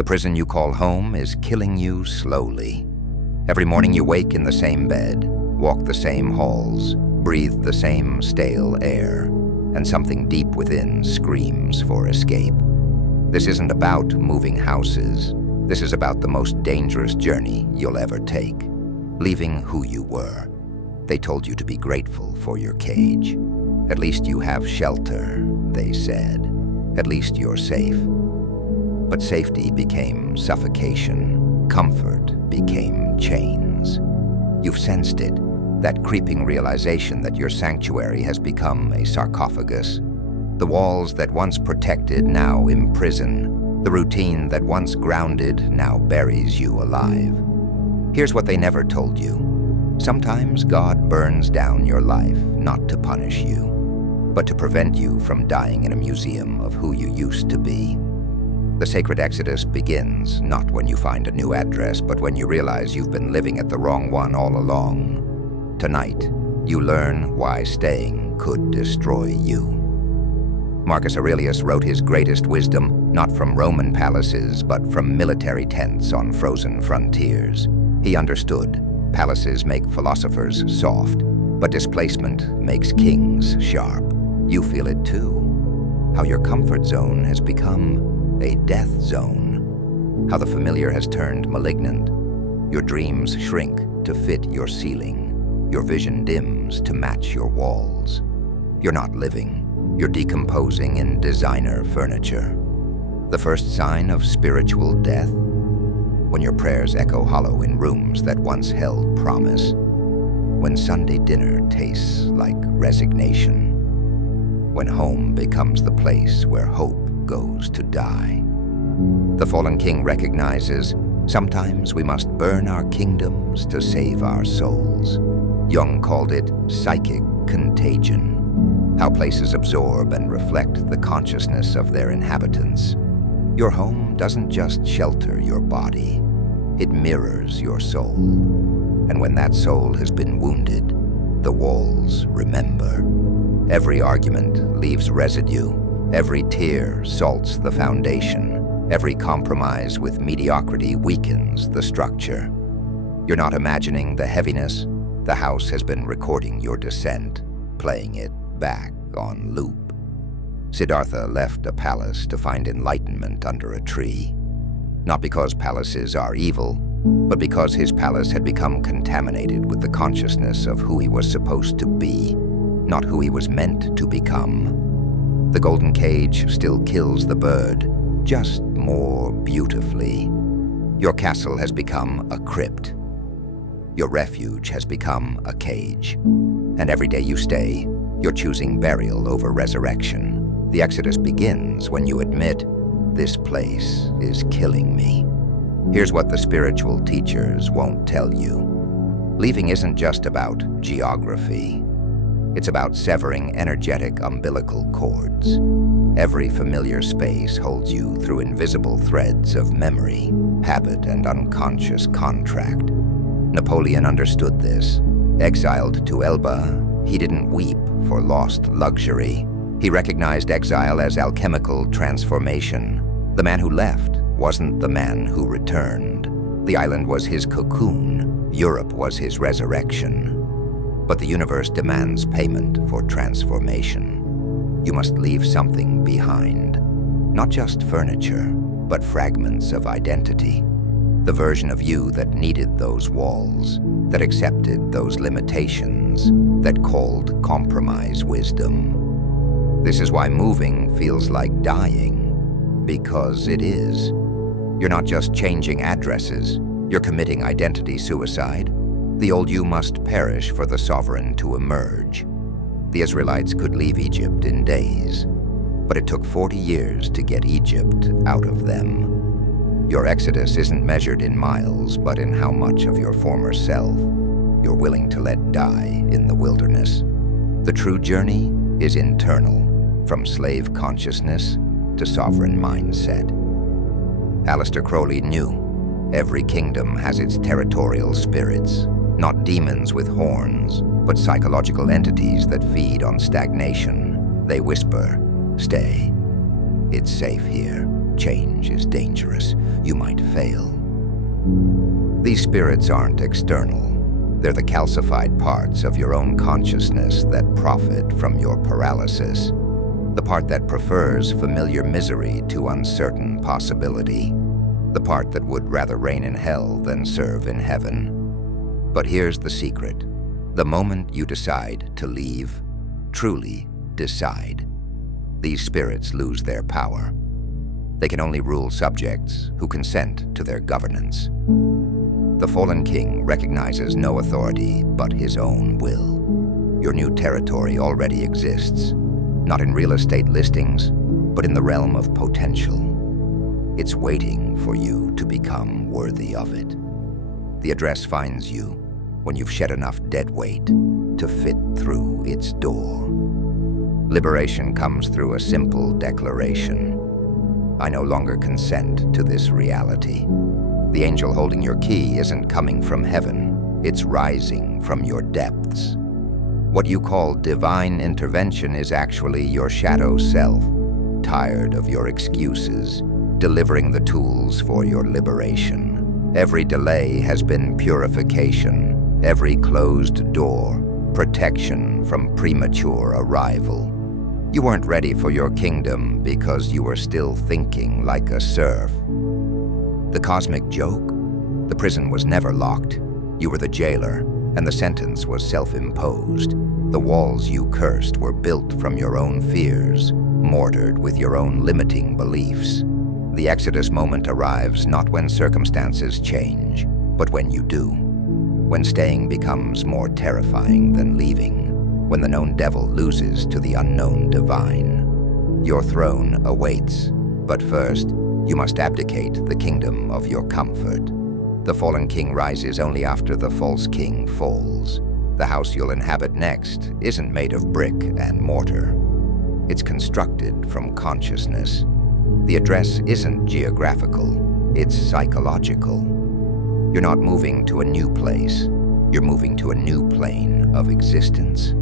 The prison you call home is killing you slowly. Every morning you wake in the same bed, walk the same halls, breathe the same stale air, and something deep within screams for escape. This isn't about moving houses. This is about the most dangerous journey you'll ever take, leaving who you were. They told you to be grateful for your cage. At least you have shelter, they said. At least you're safe. But safety became suffocation. Comfort became chains. You've sensed it, that creeping realization that your sanctuary has become a sarcophagus. The walls that once protected now imprison. The routine that once grounded now buries you alive. Here's what they never told you. Sometimes God burns down your life, not to punish you, but to prevent you from dying in a museum of who you used to be. The sacred exodus begins not when you find a new address, but when you realize you've been living at the wrong one all along. Tonight, you learn why staying could destroy you. Marcus Aurelius wrote his greatest wisdom not from Roman palaces, but from military tents on frozen frontiers. He understood palaces make philosophers soft, but displacement makes kings sharp. You feel it too. How your comfort zone has become a death zone. How the familiar has turned malignant. Your dreams shrink to fit your ceiling. Your vision dims to match your walls. You're not living. You're decomposing in designer furniture. The first sign of spiritual death? When your prayers echo hollow in rooms that once held promise. When Sunday dinner tastes like resignation. When home becomes the place where hope goes to die. The fallen king recognizes sometimes we must burn our kingdoms to save our souls. Jung called it psychic contagion. How places absorb and reflect the consciousness of their inhabitants. Your home doesn't just shelter your body, it mirrors your soul. And when that soul has been wounded, the walls remember. Every argument leaves residue. Every tear salts the foundation. Every compromise with mediocrity weakens the structure. You're not imagining the heaviness. The house has been recording your descent, playing it back on loop. Siddhartha left a palace to find enlightenment under a tree. Not because palaces are evil, but because his palace had become contaminated with the consciousness of who he was supposed to be, not who he was meant to become. The golden cage still kills the bird, just more beautifully. Your castle has become a crypt. Your refuge has become a cage. And every day you stay, you're choosing burial over resurrection. The exodus begins when you admit, this place is killing me. Here's what the spiritual teachers won't tell you. Leaving isn't just about geography. It's about severing energetic umbilical cords. Every familiar space holds you through invisible threads of memory, habit, and unconscious contract. Napoleon understood this. Exiled to Elba, he didn't weep for lost luxury. He recognized exile as alchemical transformation. The man who left wasn't the man who returned. The island was his cocoon. Europe was his resurrection. But the universe demands payment for transformation. You must leave something behind. Not just furniture, but fragments of identity. The version of you that needed those walls, that accepted those limitations, that called compromise wisdom. This is why moving feels like dying, because it is. You're not just changing addresses, you're committing identity suicide. The old you must perish for the sovereign to emerge. The Israelites could leave Egypt in days, but it took 40 years to get Egypt out of them. Your exodus isn't measured in miles, but in how much of your former self you're willing to let die in the wilderness. The true journey is internal, from slave consciousness to sovereign mindset. Aleister Crowley knew every kingdom has its territorial spirits. Not demons with horns, but psychological entities that feed on stagnation. They whisper, "Stay. It's safe here. Change is dangerous. You might fail. These spirits aren't external. They're the calcified parts of your own consciousness that profit from your paralysis. The part that prefers familiar misery to uncertain possibility. The part that would rather reign in hell than serve in heaven. But here's the secret. The moment you decide to leave, truly decide, these spirits lose their power. They can only rule subjects who consent to their governance. The fallen king recognizes no authority but his own will. Your new territory already exists, not in real estate listings, but in the realm of potential. It's waiting for you to become worthy of it. The address finds you when you've shed enough dead weight to fit through its door. Liberation comes through a simple declaration. I no longer consent to this reality. The angel holding your key isn't coming from heaven, it's rising from your depths. What you call divine intervention is actually your shadow self, tired of your excuses, delivering the tools for your liberation. Every delay has been purification, every closed door, protection from premature arrival. You weren't ready for your kingdom because you were still thinking like a serf. The cosmic joke? The prison was never locked. You were the jailer, and the sentence was self-imposed. The walls you cursed were built from your own fears, mortared with your own limiting beliefs. The Exodus moment arrives not when circumstances change, but when you do. When staying becomes more terrifying than leaving. When the known devil loses to the unknown divine. Your throne awaits, but first, you must abdicate the kingdom of your comfort. The fallen king rises only after the false king falls. The house you'll inhabit next isn't made of brick and mortar. It's constructed from consciousness. The address isn't geographical, it's psychological. You're not moving to a new place, you're moving to a new plane of existence.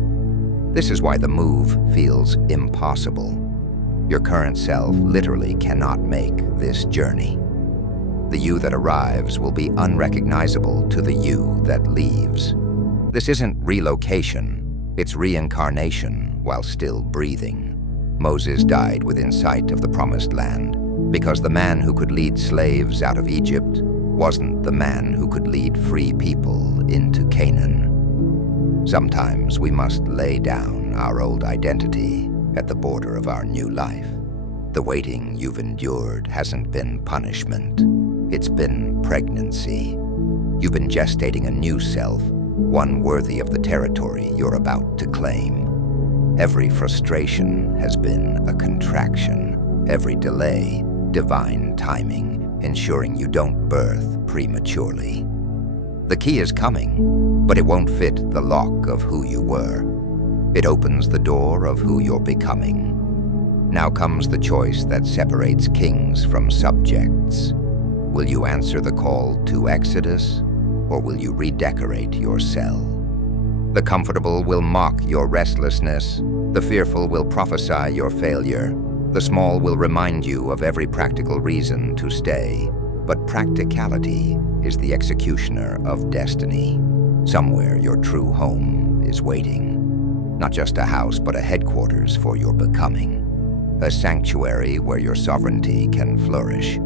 This is why the move feels impossible. Your current self literally cannot make this journey. The you that arrives will be unrecognizable to the you that leaves. This isn't relocation, it's reincarnation while still breathing. Moses died within sight of the promised land because the man who could lead slaves out of Egypt wasn't the man who could lead free people into Canaan. Sometimes we must lay down our old identity at the border of our new life. The waiting you've endured hasn't been punishment, it's been pregnancy. You've been gestating a new self, one worthy of the territory you're about to claim. Every frustration has been a contraction, every delay, divine timing, ensuring you don't birth prematurely. The key is coming, but it won't fit the lock of who you were. It opens the door of who you're becoming. Now comes the choice that separates kings from subjects. Will you answer the call to Exodus, or will you redecorate your cell? The comfortable will mock your restlessness. The fearful will prophesy your failure. The small will remind you of every practical reason to stay. But practicality is the executioner of destiny. Somewhere your true home is waiting. Not just a house, but a headquarters for your becoming. A sanctuary where your sovereignty can flourish.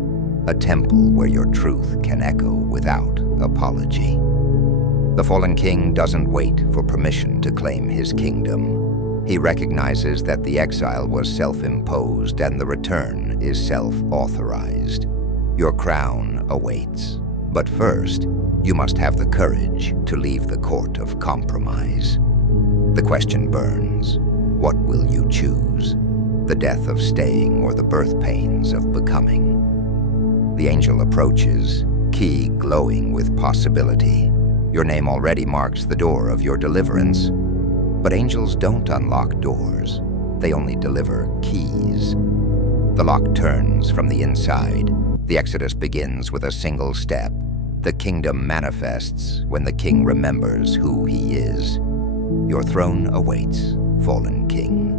A temple where your truth can echo without apology. The fallen king doesn't wait for permission to claim his kingdom. He recognizes that the exile was self-imposed and the return is self-authorized. Your crown awaits. But first, you must have the courage to leave the court of compromise. The question burns. What will you choose? The death of staying or the birth pains of becoming? The angel approaches, key glowing with possibility. Your name already marks the door of your deliverance. But angels don't unlock doors. They only deliver keys. The lock turns from the inside. The Exodus begins with a single step. The kingdom manifests when the king remembers who he is. Your throne awaits, fallen king.